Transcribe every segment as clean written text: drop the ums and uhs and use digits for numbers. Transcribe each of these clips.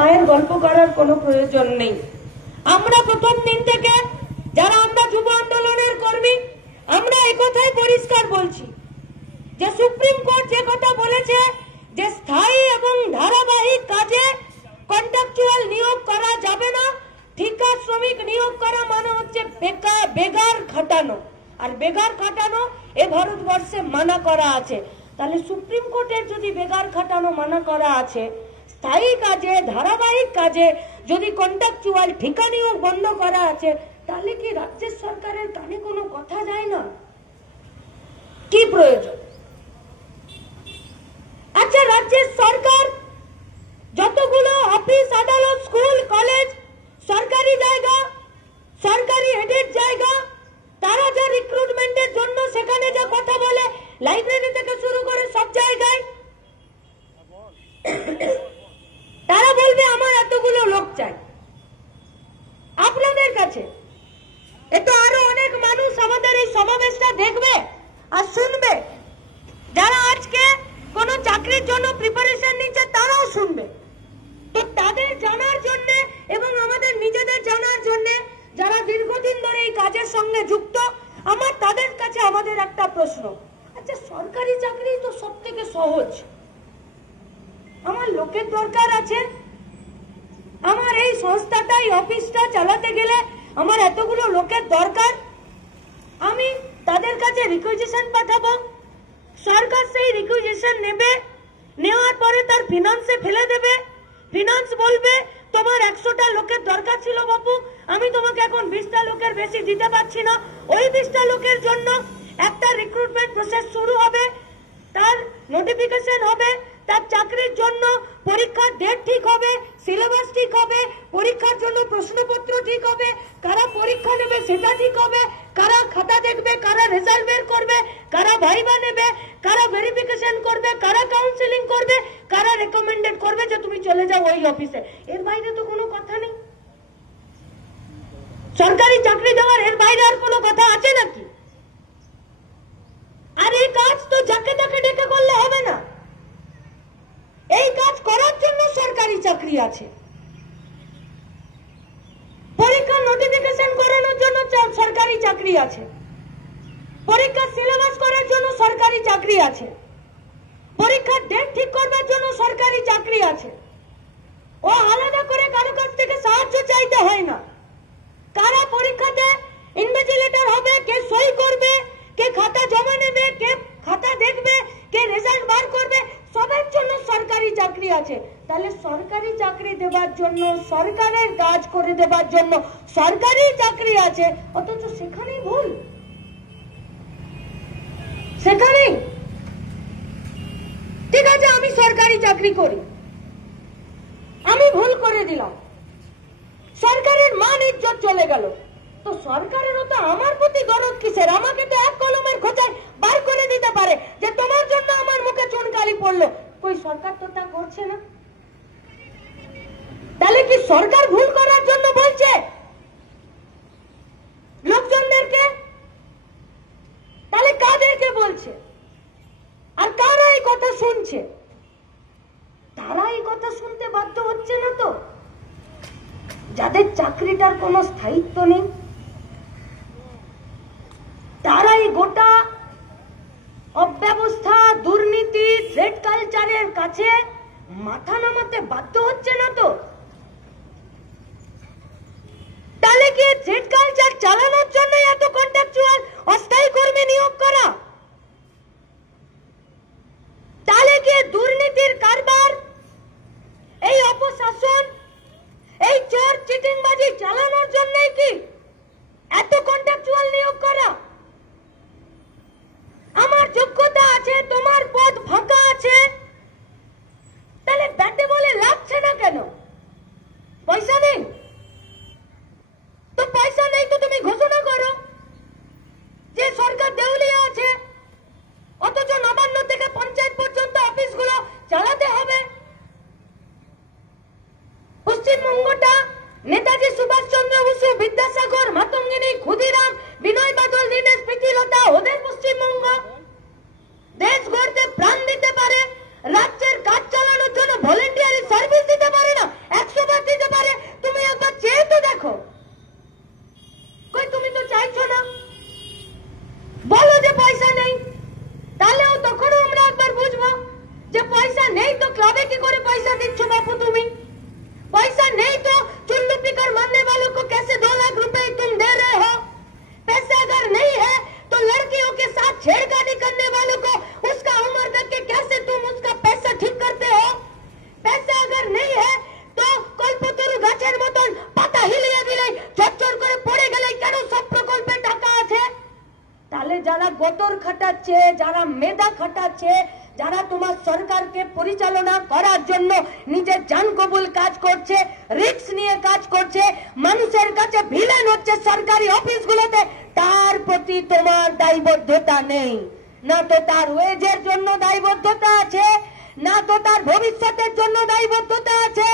মায়ের গল্প করার কোনো প্রয়োজন নেই। আমরা প্রথম দিন থেকে যারা আমরা যুব আন্দোলনের কর্মী, আমরা একথাই পরিষ্কার বলছি যে সুপ্রিম কোর্ট যে কথা বলেছে যে স্থায়ী এবং ধারাবাহিক কাজে কন্ট্রাকচুয়াল নিয়োগ করা যাবে না, ঠিকা শ্রমিক নিয়োগ করা মানে হচ্ছে বেগার খাটানো, আর বেগার খাটানো এ ভারতবর্ষে মানা করা আছে। তাহলে সুপ্রিম কোর্টের যদি বেগার খাটানো মানা করা আছে, স্থায়ী কাজে ধারাবাহিক কাজে যদি কন্ট্রাকচুয়াল ঠিকা নিয়োগ বন্ধ করা আছে, তাহলে কি রাজ্যের সরকারের কানে কোনো কথা যায় না? কি প্রয়োজন? আচ্ছা, রাজ্যের সরকার যতগুলো অফিস আদালত স্কুল কলেজ সরকারি জায়গা, সরকারি হেডের জায়গা, তারা যা রিক্রুটমেন্টের জন্য সেখানে যা কথা বলে, লাইব্রেরি থেকে শুরু করে সব জায়গায় তারা বলবে আমার এতগুলো লোক চাই। আপনাদের কাছে এতো আরো অনেক মানুষ আমাদের এই সমাবেশটা দেখবে আর শুনবে, যারা আজকে কোনো চাকরির জন্য প্রিপারেশন নিচ্ছে তারাও শুনবে। তো তাদের জানার জন্য এবং আমাদের নিজেদের জানার জন্য, যারা দীর্ঘদিন ধরে এই কাজের সঙ্গে যুক্ত, আমার তাদের কাছে আমাদের একটা প্রশ্ন। আচ্ছা, সরকারি চাকরি তো সব থেকে সহজ, আমার লোকের দরকার আছে, আমার এই সংস্থাটা এই অফিসটা চালাতে গেলে আমার এতগুলো লোকের দরকার, আমি তাদের কাছে রিকুইজিশন পাঠাবো, সরকার সেই রিকুইজিশন নেবে, নেওয়ার পরে তার ফিনান্সে ফেলে দেবে, ফিনান্স বলবে তোমার 100টা লোকের দরকার ছিল বাপু, আমি তোমাকে এখন 20টা লোকের বেশি দিতে পারছি না। ওই 20টা লোকের জন্য একটা রিক্রুটমেন্ট প্রসেস শুরু হবে, তার নোটিফিকেশন হবে, তার চাকরির জন্য পরীক্ষার ডেট ঠিক হবে, সিলেবাস ঠিক হবে, পরীক্ষার জন্য প্রশ্নপত্র ঠিক হবে, কারা পরীক্ষা নেবে সেটা ঠিক হবে, কারা খাতা দেখবে, কারা রেজাল্ট বের করবে, কারা ভাইবা নেবে, কারা ভেরিফিকেশন করবে, কারা কাউন্সিলিং করবে, কারা রেকমেন্ডেড করবে যে তুমি চলে যাও ওই অফিসে। এর বাইরে তো কোনো কথা নেই। সরকারি চাকরি দেওয়ার এর বাইরে আর কোনো কথা আছে নাকি? আর এই কাজ তো যাকে তাকে ডেকে করলে হবে না, এই কাজ করার জন্য সরকারি চাকরি আছে, পরীক্ষার নোটিফিকেশন করানোর জন্য সরকারি চাকরি আছে, পরীক্ষার সিলেবাস করার জন্য সরকারি চাকরি আছে, পরীক্ষার ডেট ঠিক করবার জন্য সরকারি চাকরি আছে। ও আলাদা করে কারো কাছ থেকে সাহায্য চাইতে হয় না। কারা পরীক্ষাতে ইনভিজিলেটর হবে, কে সই করবে, কে খাতা জমা নেবে, কে খাতা দেখবে, কে রেজাল্ট বার করবে, সবার জন্য সরকারি চাকরি আছে। তাহলে সরকারি চাকরি দেবার জন্য, সরকারের কাজ করে দেবার জন্য সরকারি চাকরি আছে, অথচ সেখানেই ভুল, সেখানেই। ঠিক আছে, আমি সরকারি চাকরি করি, আমি ভুল করে দিলাম, সরকারের মান ইজ্জত চলে গেল, তো সরকারেরও তো আমার প্রতি দরদ কিসের? আমাকে তো এক কলমের খোঁচায় বার করে দিতে পারে যে তোমার জন্য আমার মুখে চুনকালি পড়লো। কই সরকার তো তা করছে না। তাহলে কি সরকার ভুল করার জন্য বলছে লোকজনদেরকে? তাহলে কাদেরকে বলছে? আর কারা এই কথা শুনছে? তারা এই কথা শুনতে বাধ্য হচ্ছে না তো, যাদের চাকরিটার কোনো স্থায়িত্ব নেই, তারাই গোটা অব্যবস্থা, দুর্নীতি, থ্রেড কালচারের কাছে মাথা নামাতে বাধ্য হচ্ছে না তো। তাহলে কি থ্রেড কালচার চালানোর জন্য এত কন্ট্রাকচুয়াল অস্থায়ী কর্মী নিয়োগ করা? তাহলে কি দুর্নীতির কারবার, এই অপশাসন, এই চোর চিটিংবাজি চালানোর জন্যই কি এত কন্ট্রাকচুয়াল নিয়োগ করা? আমার যোগ্যতা আছে, তোমার পদ ফাঁকা আছে, তাহলে ব্যাটে বলে লাগছে না কেন? পয়সা নেই তো, পয়সা নেই তো তুমি ঘোষণা করো যে সরকার দেউলিয়া আছে, অথচ নবান্ন থেকে পঞ্চায়েত পর্যন্ত অফিসগুলো চালাতে হবে। পশ্চিমবঙ্গটা নেতাজি সুভাষচন্দ্র বসু, বিদ্যাসাগর, মাতঙ্গিনী, ক্ষুদিরাম, বিনয় বাদল, দীনেশ, প্রীতিলতা, ওদের পশ্চিমবঙ্গ। দেশ গড়তে প্রাণ দিতে পারে, রাজ্যের কাজ চালানোর জন্য ভলেন্টিয়ারি সার্ভিস দিতে পারে না, 100 খাটাচ্ছে, যারা মেধা খাটাচ্ছে, যারা তোমার সরকারকে পরিচালনা করার জন্য নিজের জান কবুল কাজ করছে, রিস্ক নিয়ে কাজ করছে, মানুষের কাছে ভিলেন হচ্ছে সরকারি অফিসগুলোতে, তার প্রতি তোমার দায়বদ্ধতা নেই। না তো তার ওয়েজের জন্য দায়বদ্ধতা আছে, না তো তার ভবিষ্যতের জন্য দায়বদ্ধতা আছে।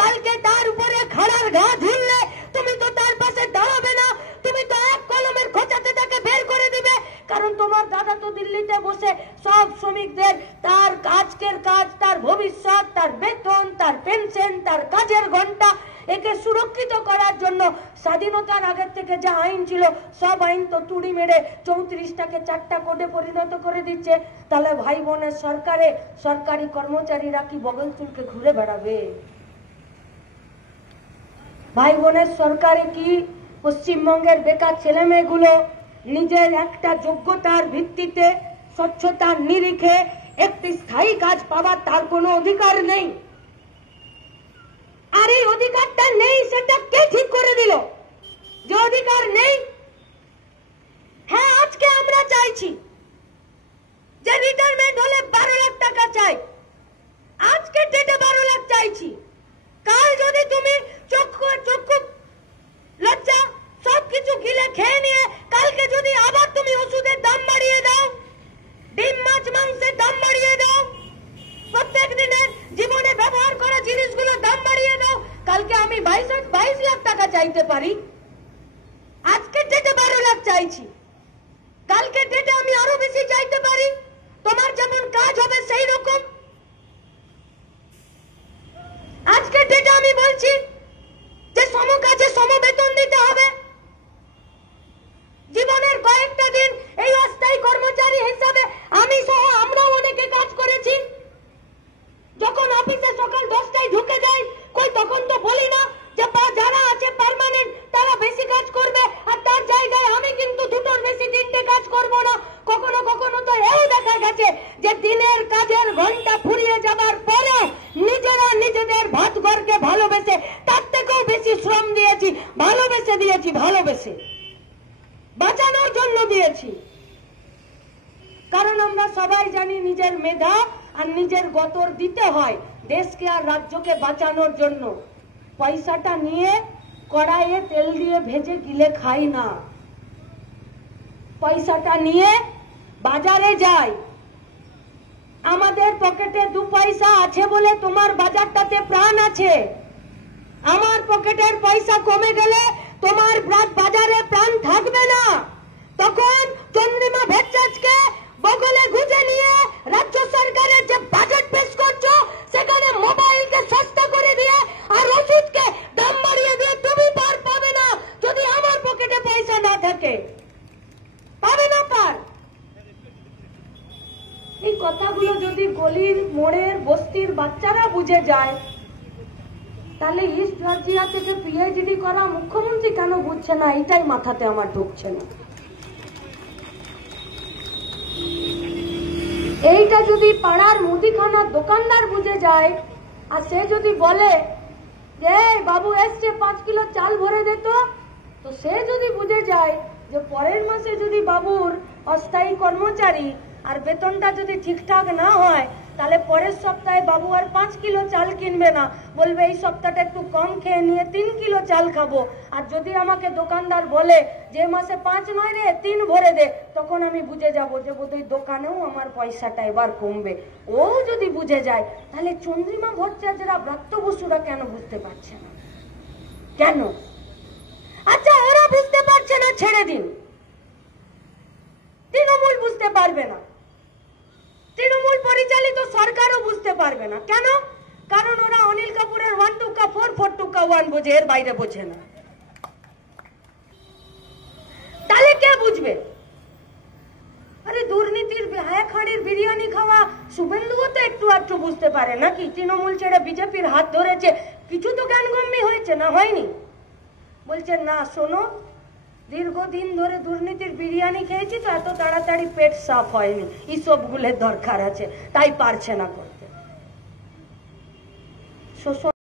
কালকে তার উপরে খাড়ার ঘা ঝুললে তুমি তো তার পাশে দাঁড়াবে না, তুমি তো এক কলমের খোঁচাতে তাকে বের করে দিবে। কারণ তোমার দাদা তো দিল্লিতে বসে সব শ্রমিকদের তার আজকের কাজ, তার ভবিষ্যৎ, তার বেতন, তার পেনশন, তার কাজের ঘন্টা একে সুরক্ষিত করার জন্য স্বাধীনতার আগের থেকে যা আইন ছিল সব আইন তো তুড়ি মেরে 34টাকে 4টা কোডে পরিণত করে দিচ্ছে। তাহলে ভাই বোনের সরকারে সরকারি কর্মচারীরা কি বগল চুলকে ঘুরে বেড়াবে? ভাই বোনের সরকারে কি পশ্চিমবঙ্গের বেকার ছেলে মেয়েগুলো নিজের একটা যোগ্যতার ভিত্তিতে স্বচ্ছতার নিরিখে একটি স্থায়ী কাজ পাওয়ার তার কোনো অধিকার নেই? আর এই অধিকারটা নেই সেটা কে ঠিক করে দিল যে অধিকার নেই? হ্যাঁ, আজকে আমরা চাইছি যে রিটায়ারমেন্ট হলে 12 লাখ টাকা চাই, আজকে ডেটে 12 লাখ চাইছি। কাল যদি তুমি চক্ষু লজ্জা সবকিছু গিলে খেয়ে নিয়ে কালকে যদি আবার তুমি ওষুধের দাম বাড়িয়ে দাও, ডিম মাছ মাংসের দাম বাড়িয়ে দাও, প্রত্যেক দিনের জীবনে ব্যবহার করা জিনিসগুলোর দাম বাড়িয়ে দাও, কালকে আমি 22 লাখ টাকা চাইতে পারি। আজকে ডেটে 12 লাখ চাইছি, কালকে ডেটে আমি আরো বেশি চাইতে পারি। তোমার যেমন কাজ হবে সেই রকম। আজকে ডেটে আমি বলছি যে সম কাজে সম বেতন দিতে হবে। জীবনের কয়েকটা দিন এই অস্থায়ী কর্মচারী হিসাবে আমি সহ আমরাও অনেকে কাজ করেছি। যখন অফিসে সকাল 10টায় ঢুকে যাই, কই তখন তো বলি না যে যারা আছে পার্মানেন্ট তারা বেশি কাজ করবে, আর তার জায়গায় আমি কিন্তু 2টোর বেশি 3টে কাজ করব না। কখনো কখনো তো এও দেখা গেছে যে দিনের কাজের ঘন্টা ফুরিয়ে যাবার পরে নিজেরা নিজেদের ভাত ঘরকে ভালোবেসে তার থেকেও বেশি শ্রম দিয়েছি, ভালোবেসে দিয়েছি, ভালোবেসে বাঁচানোর জন্য দিয়েছি। কারণ আমরা সবাই জানি নিজের মেধা আর নিজের গতর দিতে হয় দেশকে আর রাজ্যকে বাঁচানোর জন্য। পয়সাটা নিয়ে কড়াইয়ে তেল দিয়ে ভেজে গিলে খাই না, পয়সাটা নিয়ে বাজারে যাই। আমাদের পকেটে 2 পয়সা আছে বলে তোমার বাজারটাতে প্রাণ আছে। আমার পকেটের পয়সা কমে গেলে তোমার বাজারে প্রাণ থাকবে না। তখন চন্দ্রিমা ভট্টাচার্যকে বগলে গুজে নিয়ে রাজ্য সরকারের যে বাজেট পেশ করছো সেখানে মোবাইলকে সস্তা করে দিয়ে আর ওষুধকে দাম বাড়িয়ে দিয়ে তুমি পার পাবে না। যদি আমার পকেটে পয়সা না থাকে পাবে না পার। এই কথাগুলো যদি গলির মোড়ের বস্তির বাচ্চারা বুঝে যায়, তাহলে ইস্ট জর্জিয়া থেকে পিএইচডি করা মুখ্যমন্ত্রী কেন বুঝছে না, এটাই মাথাতে আমার ঢুকছে না। এইটা যদি পাড়ার মুদিখানার দোকানদার বুঝে যায়, আর সে যদি বলে যে বাবু এসছে 5 কিলো চাল ভরে দে, তো সে যদি বুঝে যায় যে পরের মাসে যদি বাবুর অস্থায়ী কর্মচারী আর বেতনটা যদি ঠিকঠাক না হয়, তাহলে পরের সপ্তাহে বাবু আর 5 কিলো চাল কিনবে না, বলবে এই সপ্তাহটা একটু কম খেয়ে নিয়ে 3 কিলো চাল খাবো। আর যদি আমাকে দোকানদার বলে যে মাসে 5 নয় রে 3 ভরে দে, তখন আমি বুঝে যাব যে বোধহয় দোকানেও আমার পয়সাটা এবার কমবে। ও যদি বুঝে যায়, তাহলে চন্দ্রিমা ভট্টাচার্যরা, ব্রাত্য বসুরা কেন বুঝতে পারছে না? কেন? আচ্ছা, ওরা বুঝতে পারছে না, ছেড়ে দিন। তৃণমূল বুঝতে পারবে না, তৃণমূল পরিচালিত সরকারও বুঝতে পারবে না। কেন? কারণ ওরা অনিল কাপুরের 1 টুকা 4 4 টুকা 1 বোঝে, এর বাইরে বোঝে না। তাহলে কে বুঝবে? আরে দুর্নীতির হায়াখাড়ির বিরিয়ানি খাওয়া শুভেন্দুও তো একটু আধটু বুঝতে পারে নাকি? তৃণমূল ছেড়ে বিজেপির হাত ধরেছে, কিছু তো জ্ঞানগম্যি হয়েছে না? হয়নি? বলছে না, শোনো, দীর্ঘদিন ধরে দুর্নীতির বিরিয়ানি খেয়েছি তো এত তাড়াতাড়ি পেট সাফ হয়নি, এইসবগুলোর দরকার আছে, তাই পারছে না করতে।